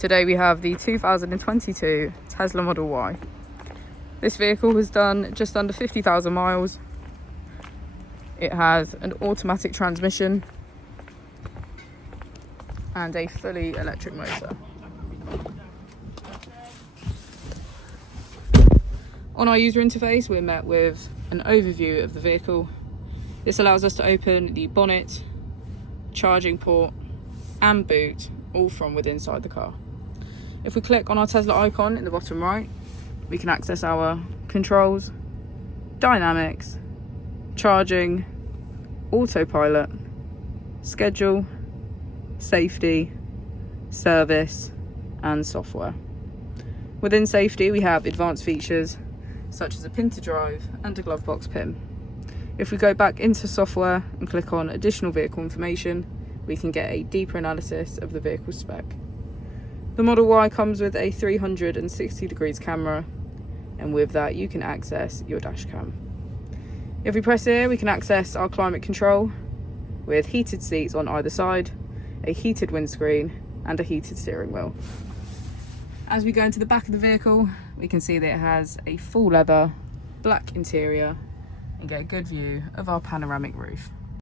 Today we have the 2022 Tesla Model Y. This vehicle has done just under 50,000 miles. It has an automatic transmission and a fully electric motor. On our user interface, we're met with an overview of the vehicle. This allows us to open the bonnet, charging port and boot, all from within inside the car. If we click on our Tesla icon in the bottom right, we can access our controls, dynamics, charging, autopilot, schedule, safety, service and software. Within safety, we have advanced features such as a pin to drive and a glove box pin. If we go back into software and click on additional vehicle information, we can get a deeper analysis of the vehicle spec. The Model Y comes with a 360 degrees camera, and with that you can access your dash cam. If we press here, we can access our climate control with heated seats on either side, a heated windscreen and a heated steering wheel. As we go into the back of the vehicle, we can see that it has a full leather black interior and get a good view of our panoramic roof.